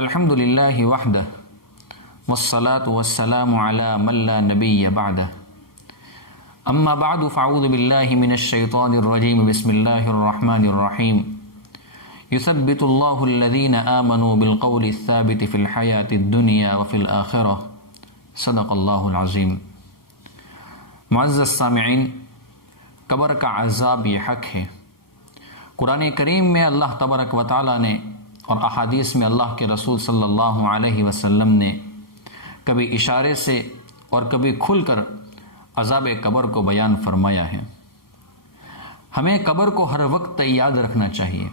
الحمد للہ وحدہ والصلاة والسلام علی من لا نبی بعدہ اما بعد فاعوذ باللہ من الشیطان الرجیم بسم اللہ الرحمن الرحیم یثبت اللہ الذین آمنوا بالقول الثابت فی الحیاة الدنیا وفی الآخرہ صدق اللہ العظیم۔ معزز سامعین، قبر کا عذاب یہ حق ہے۔ قرآن کریم میں اللہ تبارک و تعالیٰ نے اور احادیث میں اللہ کے رسول صلی اللہ علیہ وسلم نے کبھی اشارے سے اور کبھی کھل کر عذاب قبر کو بیان فرمایا ہے۔ ہمیں قبر کو ہر وقت یاد رکھنا چاہیے۔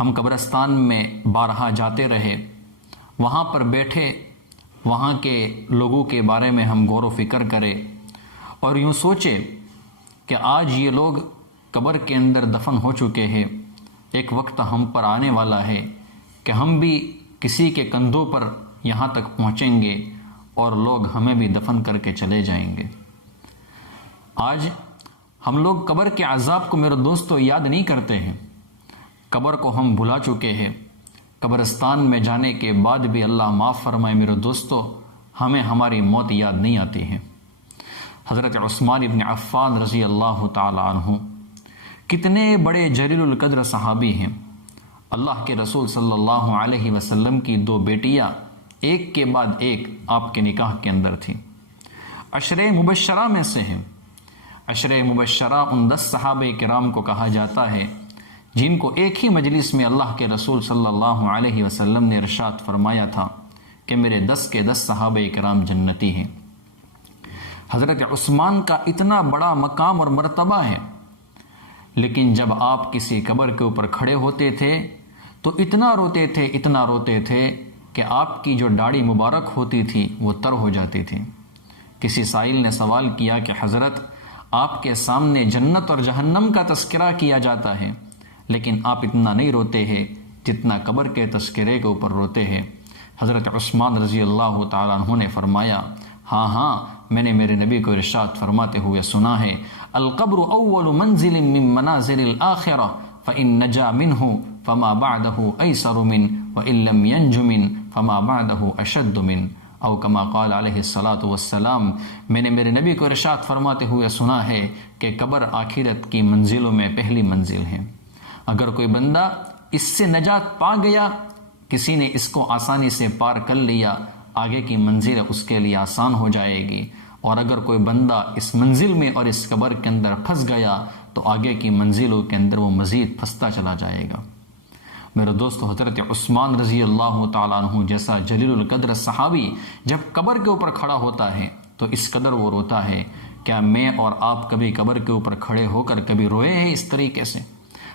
ہم قبرستان میں بارہا جاتے رہے، وہاں پر بیٹھے وہاں کے لوگوں کے بارے میں ہم غور و فکر کریں اور یوں سوچے کہ آج یہ لوگ قبر کے اندر دفن ہو چکے ہیں، ایک وقت ہم پر آنے والا ہے کہ ہم بھی کسی کے کندھوں پر یہاں تک پہنچیں گے اور لوگ ہمیں بھی دفن کر کے چلے جائیں گے۔ آج ہم لوگ قبر کے عذاب کو میرے دوستو یاد نہیں کرتے ہیں، قبر کو ہم بھلا چکے ہیں۔ قبرستان میں جانے کے بعد بھی اللہ معاف فرمائے میرے دوستو، ہمیں ہماری موت یاد نہیں آتی ہے۔ حضرت عثمان ابن عفان رضی اللہ تعالی عنہ کتنے بڑے جلیل القدر صحابی ہیں۔ اللہ کے رسول صلی اللہ علیہ وسلم کی دو بیٹیاں ایک کے بعد ایک آپ کے نکاح کے اندر تھیں، عشرہ مبشرہ میں سے ہیں۔ عشرہ مبشرہ ان 10 صحابہ کرام کو کہا جاتا ہے جن کو ایک ہی مجلس میں اللہ کے رسول صلی اللہ علیہ وسلم نے ارشاد فرمایا تھا کہ میرے 10 کے 10 صحابہ کرام جنتی ہیں۔ حضرت عثمان کا اتنا بڑا مقام اور مرتبہ ہے، لیکن جب آپ کسی قبر کے اوپر کھڑے ہوتے تھے تو اتنا روتے تھے کہ آپ کی جو داڑھی مبارک ہوتی تھی وہ تر ہو جاتی تھی۔ کسی سائل نے سوال کیا کہ حضرت آپ کے سامنے جنت اور جہنم کا تذکرہ کیا جاتا ہے لیکن آپ اتنا نہیں روتے ہیں جتنا قبر کے تذکرے کے اوپر روتے ہیں۔ حضرت عثمان رضی اللہ تعالیٰ عنہ نے فرمایا، ہاں میں نے میرے نبی کو ارشاد فرماتے ہوئے سنا ہے، القبر اول منزل من منازل الآخرہ فإن نجا منہ فما بعدہ ایسر من وإن لم ینج من فما بعدہ اشد من، او کما قال علیہ الصلاۃ والسلام۔ میں نے میرے نبی کو ارشاد فرماتے ہوئے سنا ہے کہ قبر آخرت کی منزلوں میں پہلی منزل ہے۔ اگر کوئی بندہ اس سے نجات پا گیا، کسی نے اس کو آسانی سے پار کر لیا، آگے کی منزل اس کے لیے آسان ہو جائے گی، اور اگر کوئی بندہ اس منزل میں اور اس قبر کے اندر پھنس گیا تو آگے کی منزلوں کے اندر وہ مزید پھنستا چلا جائے گا۔ میرے دوستو، حضرت عثمان رضی اللہ تعالیٰ عنہ جیسا جلیل القدر صحابی جب قبر کے اوپر کھڑا ہوتا ہے تو اس قدر وہ روتا ہے۔ کیا میں اور آپ کبھی قبر کے اوپر کھڑے ہو کر کبھی روئے ہیں اس طریقے سے؟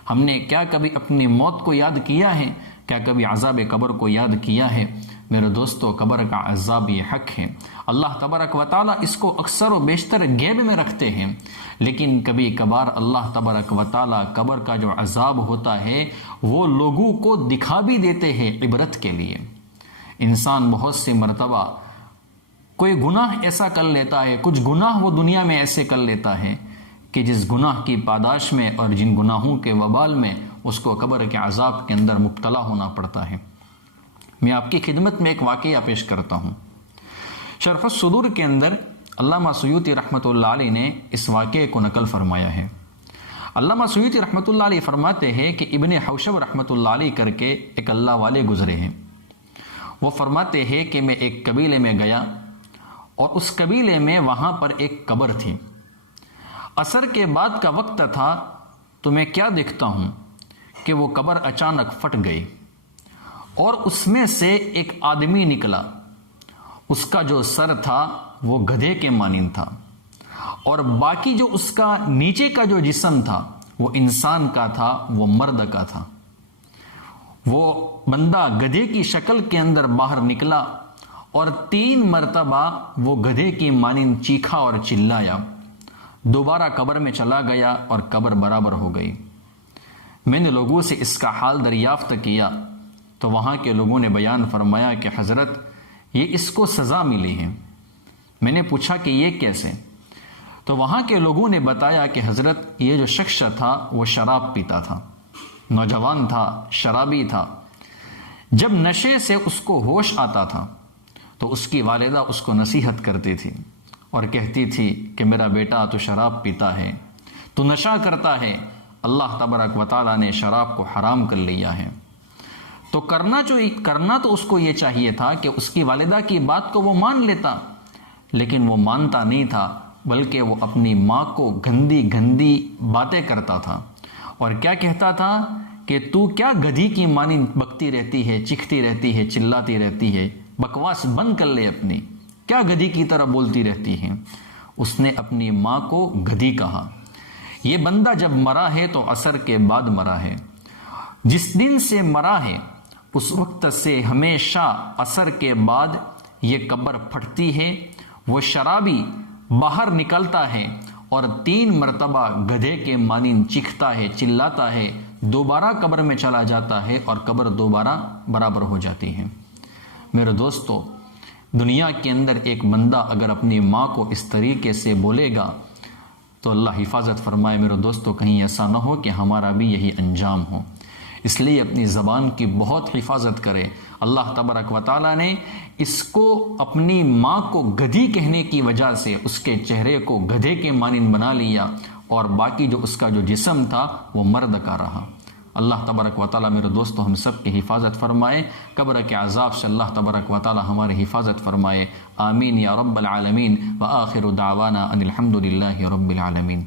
ہم نے کیا کبھی اپنی موت کو یاد کیا ہے؟ کیا کبھی عذاب قبر کو یاد کیا ہے؟ میرے دوستو، قبر کا عذاب یہ حق ہے۔ اللہ تبارک و تعالیٰ اس کو اکثر و بیشتر غیب میں رکھتے ہیں، لیکن کبھی کبھار اللہ تبارک و تعالیٰ قبر کا جو عذاب ہوتا ہے وہ لوگوں کو دکھا بھی دیتے ہیں عبرت کے لیے۔ انسان بہت سے مرتبہ کوئی گناہ ایسا کر لیتا ہے، کچھ گناہ وہ دنیا میں ایسے کر لیتا ہے کہ جس گناہ کی پاداش میں اور جن گناہوں کے وبال میں اس کو قبر کے عذاب کے اندر مبتلا ہونا پڑتا ہے۔ میں آپ کی خدمت میں ایک واقعہ پیش کرتا ہوں۔ شرح الصدور کے اندر علامہ سیوطی رحمۃ اللہ علیہ نے اس واقعے کو نقل فرمایا ہے۔ علامہ سیوطی رحمۃ اللہ علیہ فرماتے ہیں کہ ابن حوشب رحمۃ اللہ علیہ کر کے ایک اللہ والے گزرے ہیں۔ وہ فرماتے ہیں کہ میں ایک قبیلے میں گیا اور اس قبیلے میں وہاں پر ایک قبر تھی۔ عصر کے بعد کا وقت تھا تو میں کیا دیکھتا ہوں کہ وہ قبر اچانک پھٹ گئی اور اس میں سے ایک آدمی نکلا۔ اس کا جو سر تھا وہ گدھے کے مانند تھا اور باقی جو اس کا نیچے کا جو جسم تھا وہ انسان کا تھا، وہ مرد کا تھا۔ وہ بندہ گدھے کی شکل کے اندر باہر نکلا اور 3 مرتبہ وہ گدھے کی مانند چیخا اور چلایا، دوبارہ قبر میں چلا گیا اور قبر برابر ہو گئی۔ میں نے لوگوں سے اس کا حال دریافت کیا تو وہاں کے لوگوں نے بیان فرمایا کہ حضرت یہ اس کو سزا ملی ہے۔ میں نے پوچھا کہ یہ کیسے؟ تو وہاں کے لوگوں نے بتایا کہ حضرت یہ جو شخص تھا وہ شراب پیتا تھا، نوجوان تھا، شرابی تھا۔ جب نشے سے اس کو ہوش آتا تھا تو اس کی والدہ اس کو نصیحت کرتی تھی اور کہتی تھی کہ میرا بیٹا تو شراب پیتا ہے، تو نشہ کرتا ہے، اللہ تبارک و تعالیٰ نے شراب کو حرام کر لیا ہے۔ تو کرنا تو اس کو یہ چاہیے تھا کہ اس کی والدہ کی بات کو وہ مان لیتا، لیکن وہ مانتا نہیں تھا، بلکہ وہ اپنی ماں کو گندی گندی باتیں کرتا تھا اور کیا کہتا تھا کہ تو کیا گدھی کی مانند بکتی رہتی ہے، چیختی رہتی ہے، چلاتی رہتی ہے، بکواس بند کر لے اپنی، کیا گدھی کی طرح بولتی رہتی ہے۔ اس نے اپنی ماں کو گدھی کہا۔ یہ بندہ جب مرا ہے تو عصر کے بعد مرا ہے، جس دن سے مرا ہے اس وقت سے ہمیشہ عصر کے بعد یہ قبر پھٹتی ہے، وہ شرابی باہر نکلتا ہے اور 3 مرتبہ گدھے کے مانند چیختا ہے، چلاتا ہے، دوبارہ قبر میں چلا جاتا ہے اور قبر دوبارہ برابر ہو جاتی ہے۔ میرے دوستو، دنیا کے اندر ایک بندہ اگر اپنی ماں کو اس طریقے سے بولے گا تو اللہ حفاظت فرمائے میرے دوستو، کہیں ایسا نہ ہو کہ ہمارا بھی یہی انجام ہو۔ اس لیے اپنی زبان کی بہت حفاظت کرے۔ اللہ تبارک و تعالیٰ نے اس کو اپنی ماں کو گدھی کہنے کی وجہ سے اس کے چہرے کو گدھے کے مانند بنا لیا اور باقی جو اس کا جو جسم تھا وہ مرد کا رہا۔ اللہ تبارک و تعالیٰ میرے دوستو ہم سب کی حفاظت فرمائے، قبر کے عذاب سے اللہ تبارک و تعالیٰ ہماری حفاظت فرمائے۔ آمین یا رب العالمین، وآخر دعوانا ان الحمد للہ رب العالمین۔